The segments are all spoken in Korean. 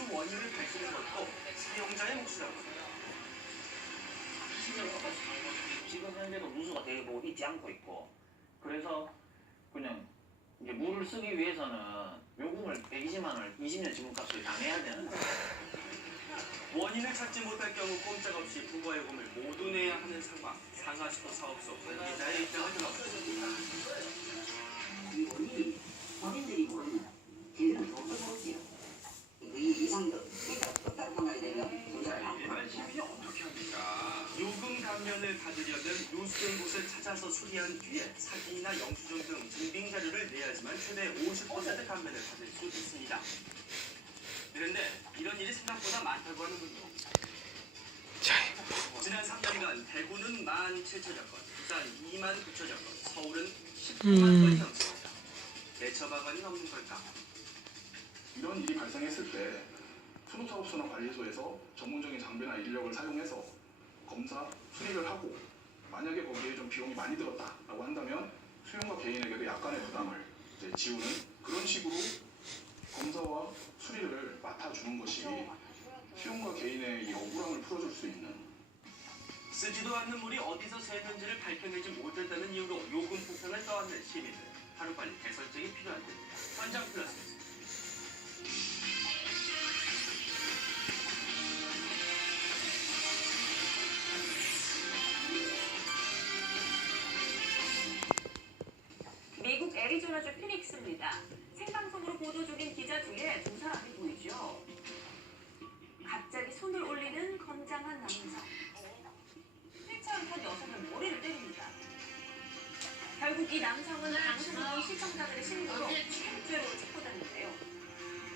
원인을 밝히는 것도 사용자의 몫이라고 합니다. 지금 현재도 누수가 되고 있지 않고 있고 그래서 그냥 이제 물을 쓰기 위해서는 요금을 120만 원을 20년 지분값을 다 내야 되는 거예요. 원인을 찾지 못할 경우 꼼짝없이 부가요금을 모두 내야 하는 상황. 상하수도 사업소 관계자의 입장을 들어봤습니다. 내야지만 최대 50% 감면을 받을 수 있습니다. 그런데 이런 일이 생각보다 많다고 하는군요. 지난 3년간 대구는 17,000여 건, 부산 2만 9천여 건, 서울은 19만 건이 넘습니다. 대처 방안이 없는 걸까? 이런 일이 발생했을 때 수노작업소나 관리소에서 전문적인 장비나 인력을 사용해서 검사, 수리를 하고 만약에 거기에 좀 비용이 많이 들었다라고 한다면 수용과 개인에게도 약간의 부담을 이제 지우는 그런 식으로 검사와 수리를 맡아주는 것이 수용과 개인의 이 억울함을 풀어줄 수 있는 쓰지도 않는 물이 어디서 새는지를 밝혀내지 못했다는 이유로 요금 폭탄을 떠안는 시민들. 하루빨리 개설책이 필요한 때입니다. 현장 플러스. 미국 애리조나주 피닉스입니다. 생방송으로 보도 중인 기자 중에 두 사람이 보이죠. 갑자기 손을 올리는 건장한 남성. 휠체어를 탄 여성은 머리를 때립니다. 결국 이 남성은 방송국 시청자들의 신고로 체죄로 체포됐는데요.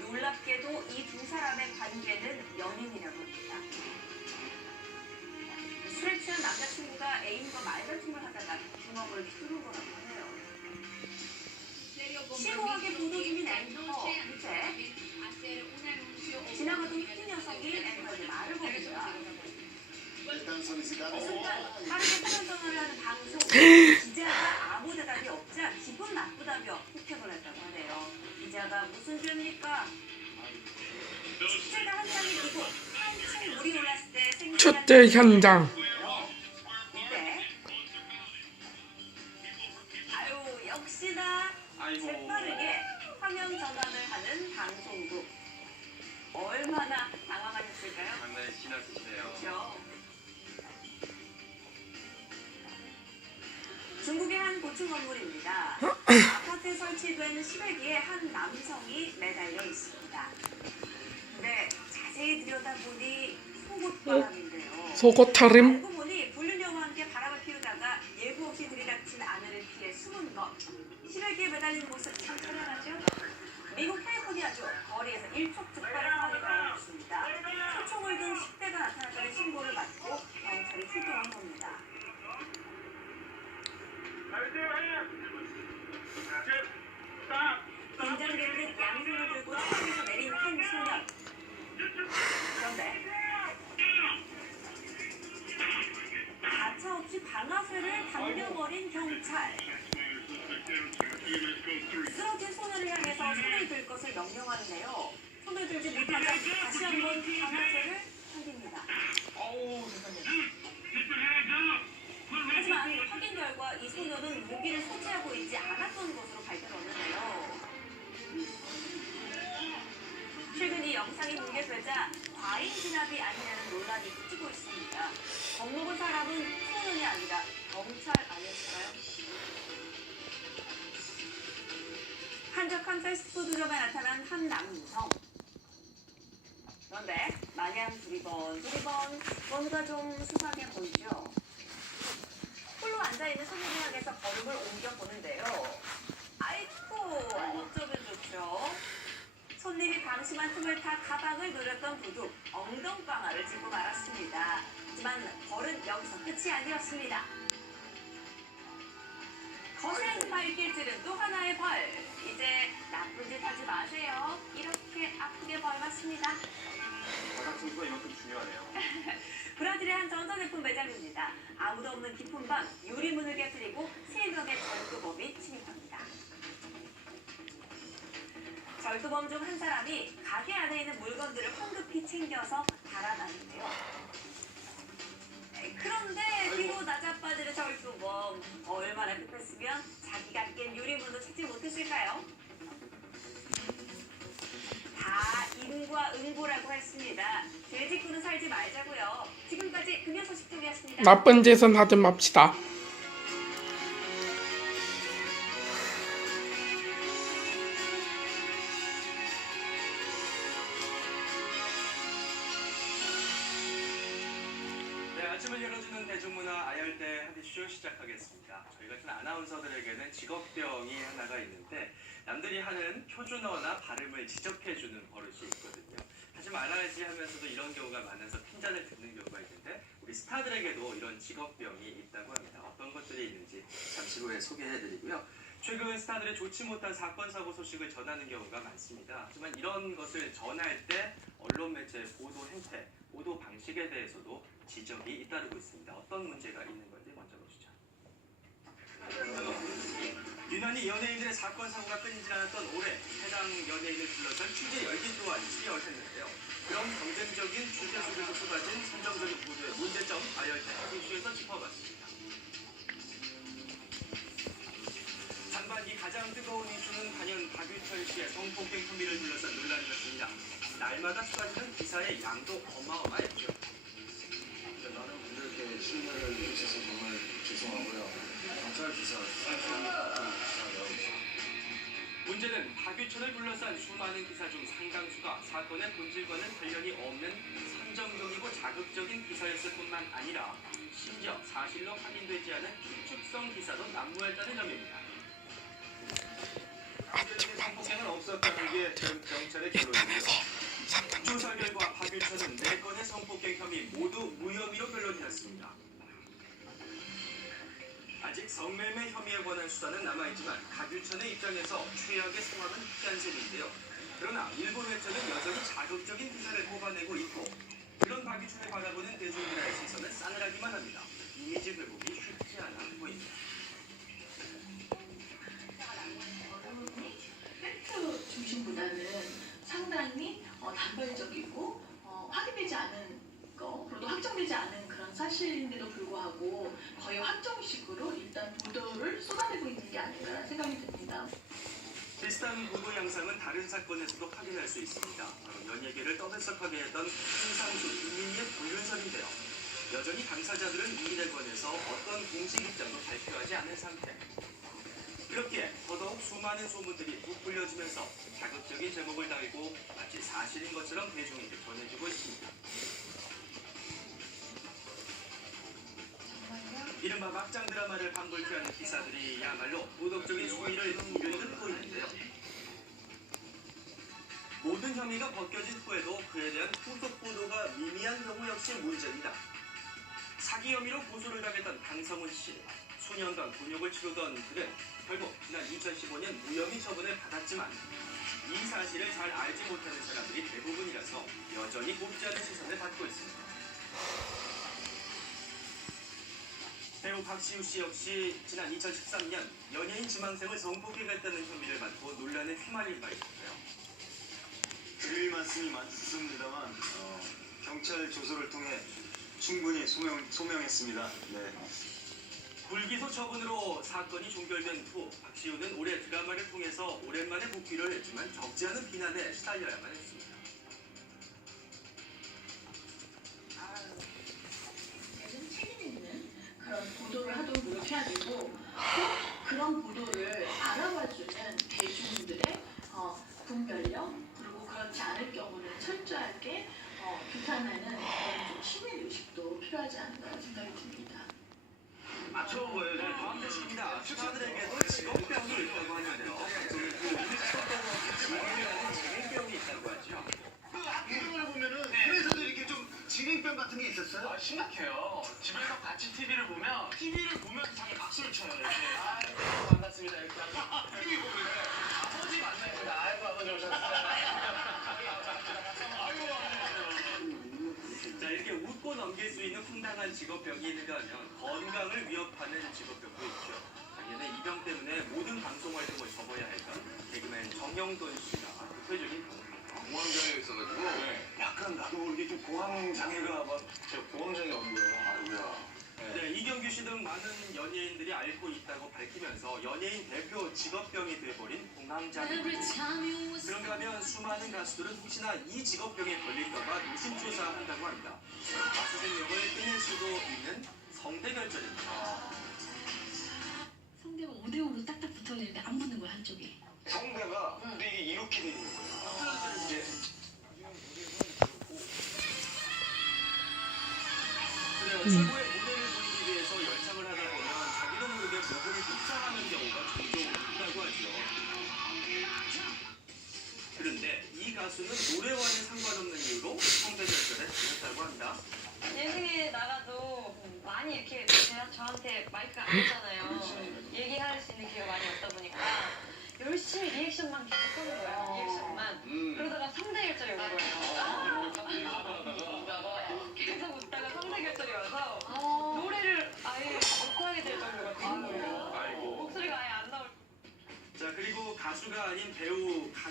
놀랍게도 이 두 사람의 관계 심오하게 보도 중인 앵커 유재 지나가던 흰 녀석이 앵커에게 말을 겁니다. 순간 빠르게 사전 전화를 하는 방송 기자가 아무 대답이 없자 기분 나쁘다며 폭행을 했다고 하네요. 기자가 무슨 죄입니까? 축제가 한창이 되고 한층 물이 올랐을 때 생긴 축제 현장. 고층 건물입니다. 아파트에 설치된 시래기에 한 남성이 매달려 있습니다. 근데 자세히 들여다보니 속옷바람인데요. 속옷 차림. 알고 보니 불륜녀와 함께 바람을 피우다가 예고 없이 들이닥친 아내를 피해 숨은 것. 시래기에 매달린 모습 참 찬란하죠? 미국 캘리포니아주 거리에서 일촉즉발의 사고가 있습니다. 초총을 든 10대가 나타났다는 신고를 받고 경찰이 출동한 겁니다. 듯 양손을 들고 차에서 내린 한 소년. 그런데 가차 없이 방아쇠를 당겨버린 경찰. 쓰러진 소년을 향해서 손을 들 것을 명령하는데요. 손을 들지 못하자 다시 한번 방아쇠를 당깁니다. 하지만 확인 결과 이 소년은 무기를 소지하고 있지 않았던 것으로 발견되는데요. 최근 이 영상이 공개되자 과잉 진압이 아니냐는 논란이 붙이고 있습니다. 겁먹은 사람은 소년이 아니라 경찰 아니었을까요? 한적한 패스트푸드점에 나타난 한 남성. 그런데 마냥 두리번 두리번 뭔가 좀 수상해 보이죠? 홀로 앉아있는 손님을 향해서 걸음을 옮겨보는데요. 아이고, 어쩌면 좋죠. 손님이 방심한 틈을 타 가방을 노렸던 도둑 엉덩방아를 짚고 말았습니다. 하지만 벌은 여기서 끝이 아니었습니다. 거센 발길질은 또 하나의 벌. 이제 나쁜 짓 하지 마세요. 이렇게 아프게 벌 맞습니다. 바닥 청소가 이만큼 중요하네요. 브라질의 한 전자제품 매장입니다. 아무도 없는 깊은 밤 유리문을 깨뜨리고 세 명의 전도범이 침입합니다. 자, 절도범 중 한 사람이 가게 안에 있는 물건들을 황급히 챙겨서 달아나는데요. 그런데 뒤로 나자빠지는 절도범 얼마나 급했으면 자기가 깬 유리문도 찾지 못했을까요? 다 인과 응보라고 했습니다. 돼지꾸는 살지 말자고요. 지금까지 금요 소식 통이었습니다. 나쁜 짓은 하지 맙시다. 네, 아침을 열어주는 대중문화 아열대 하디쇼 시작하겠습니다. 저희 같은 아나운서들에게는 직업병이 하나가 있는데 남들이 하는 표준어나 발음을 지적해주는 버릇이 있거든요. 하지 말아야지 하면서도 이런 경우가 많아서 핀잔을 듣는 경우가 있는데 우리 스타들에게도 이런 직업병이 있다고 합니다. 어떤 것들이 있는지 잠시 후에 소개해드리고요. 최근 스타들의 좋지 못한 사건 사고 소식을 전하는 경우가 많습니다. 하지만 이런 것을 전할 때 언론 매체의 보도 행태, 보도 방식에 대해서도 지적이 잇따르고 있습니다. 어떤 문제가 있는 건지 먼저 보시죠. 유난히 연예인들의 사건 사고가 끊이질 않았던 올해 해당 연예인을 둘러싼 취재 열기 또한 치열했는데요. 그런 경쟁적인 취재 속에서 쏟아진 선정적인 보도의 문제점 아열대 이슈에서 짚어봤습니다. 상반기 가장 뜨거운 이슈는 단연 박유철 씨의 성폭행 혐의를 둘러싼 논란이었습니다. 날마다 쏟아지는 기사의 양도 어마어마했죠. 많은 분들께 신뢰를 주셔서 정말 죄송하고요. 경찰 기사. 문제는 박유천을 둘러싼 수많은 기사 중 상당수가 사건의 본질과는 관련이 없는 선정적이고 자극적인 기사였을 뿐만 아니라 심지어 사실로 확인되지 않은 추측성 기사도 난무했다는 점입니다. 성폭행은 없었다는 게 지금 경찰의 결론이고요. 조사 결과 박유천은 네 건의 성폭행 혐의 모두 무혐의로 결론이 났습니다. 아직 성매매 혐의에 관한 수사는 남아있지만 박유천의 입장에서 최악의 상황은 피한 셈인데요. 그러나 일본 매체는 여전히 자극적인 기사를 뽑아내고 있고 그런 박유천을 바라보는 대중들의 시선은 싸늘하기만 합니다. 이미지 회복이 쉽지 않아 보입니다. 팩트 중심보다는 상당히 어, 단발적이고 어, 확인되지 않은 거 그리고 확정되지 않은 그런 사실인데도 불구하고 아닌가라는 생각이 듭니다. 비슷한 보도 양상은 다른 사건에서도 확인할 수 있습니다. 바로 연예계를 떠들썩하게 했던 한상수, 김민희의 불륜설인데요. 여전히 당사자들은 이 일에 관해서 어떤 공식 입장도 발표하지 않은 상태. 이렇게 더더욱 수많은 소문들이 부풀려지면서 자극적인 제목을 달고 마치 사실인 것처럼 대중에게 전해지고 있습니다. 이른바 막장 드라마를 방불케 하는 기사들이야말로 도덕적인 수위를 긋고 있는데요. 모든 혐의가 벗겨진 후에도 그에 대한 후속 보도가 미미한 경우 역시 문제입니다. 사기 혐의로 고소를 당했던 강성훈 씨. 수년간 곤욕을 치르던 그는 결국 지난 2015년 무혐의 처분을 받았지만 이 사실을 잘 알지 못하는 사람들이 대부분이라서 여전히 곱지 않은 배우 박시우 씨 역시 지난 2013년 연예인 지망생을 성폭행했다는 혐의를 받고 논란에 휘말린 바 있었어요. 드릴 말씀이 많습니다만 어, 경찰 조사를 통해 충분히 소명, 소명했습니다. 네. 불기소 처분으로 사건이 종결된 후 박시우는 올해 드라마를 통해서 오랜만에 복귀를 했지만 적지 않은 비난에 시달려야만 했습니다. 또 그런 보도를 알아봐주는 대중들의 어, 분별력 그리고 그렇지 않을 경우는 철저하게 어, 비판하는 그런 좀 시민 의식도 필요하지 않나 생각이 듭니다. 맞춰온 거예요. 네, 다음 대식입니다. 스타들에게도 직업병이 있다고 하는데요. 직업이라는 직업병이 있다고 하죠. 그 학교를 보면은 진행병 같은 게 있었어요? 아, 심각해요. 집에서 같이 TV를 보면 TV를 보면서 자기 박수를 쳐요. 이렇게. 아, 반갑습니다. 이렇게 하고. TV 보면 아버지 만나니까 아이고 아버지 오셨어요. 아이고 아버지. 자 이렇게 웃고 넘길 수 있는 황당한 직업병이 하면 건강을 위협하는 직업병도 있죠. 작년에 이병 때문에 모든 방송 활동을 접어야 했던 개그맨 정영돈 씨가 대표적인 경우예요. 공황장애 있어가지고 약간 나도 모르게 좀 공황 장애가 막 제가 보험장애 없고요. 아이고야. 네, 이경규 씨 등 많은 연예인들이 앓고 있다고 밝히면서 연예인 대표 직업병이 돼버린 공황장애. 그런가 하면 수많은 가수들은 혹시나 이 직업병에 걸릴까봐 노심초사한다고 합니다. 가수 생명을 끊을 수도 있는 성대결절입니다. 성대가 5대5로 딱딱 붙어야 되는데 안 붙는 거야 한쪽이 성대가 근데 이게 이렇게 돼 있는 거야. 이제 그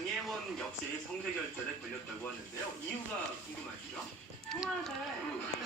강혜원 역시 성대 결절에 걸렸다고 하는데요. 이유가 궁금하시죠? 통학을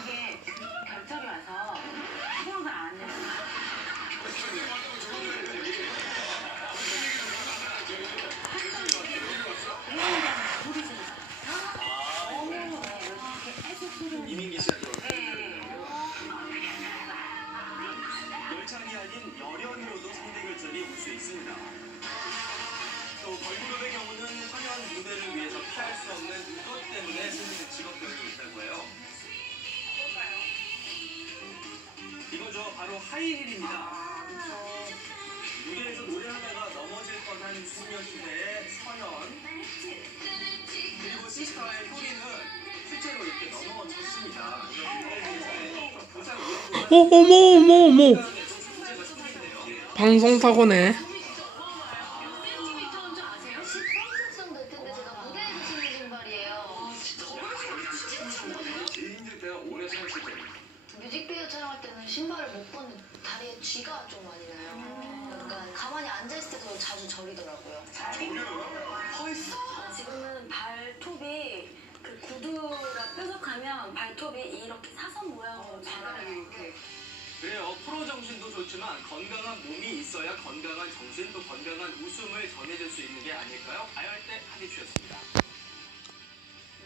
바로 하이힐입니다. 무대에서 노래하다가 넘어질 뻔한 소녀시대의 서연 그리고 시스타의 효리는 실제로 이렇게 넘어졌습니다. 부상 어, 어머, 어머, 어머. 문제가 생기네요. 방송 사고네. 저리더라고요. 지금은 발톱이 그 구두가 뾰족하면 발톱이 이렇게 사선 모양으로 자라요 이렇게 그래요. 프로 정신도 좋지만 건강한 몸이 있어야 건강한 정신 또 건강한 웃음을 전해줄 수 있는 게 아닐까요? 아열대 하디슈였습니다.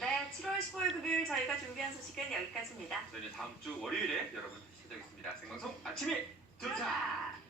네, 7월 15일 금요일 저희가 준비한 소식은 여기까지입니다. 저희는 다음 주 월요일에 여러분 찾아뵙겠습니다. 생방송 아침에 좋다.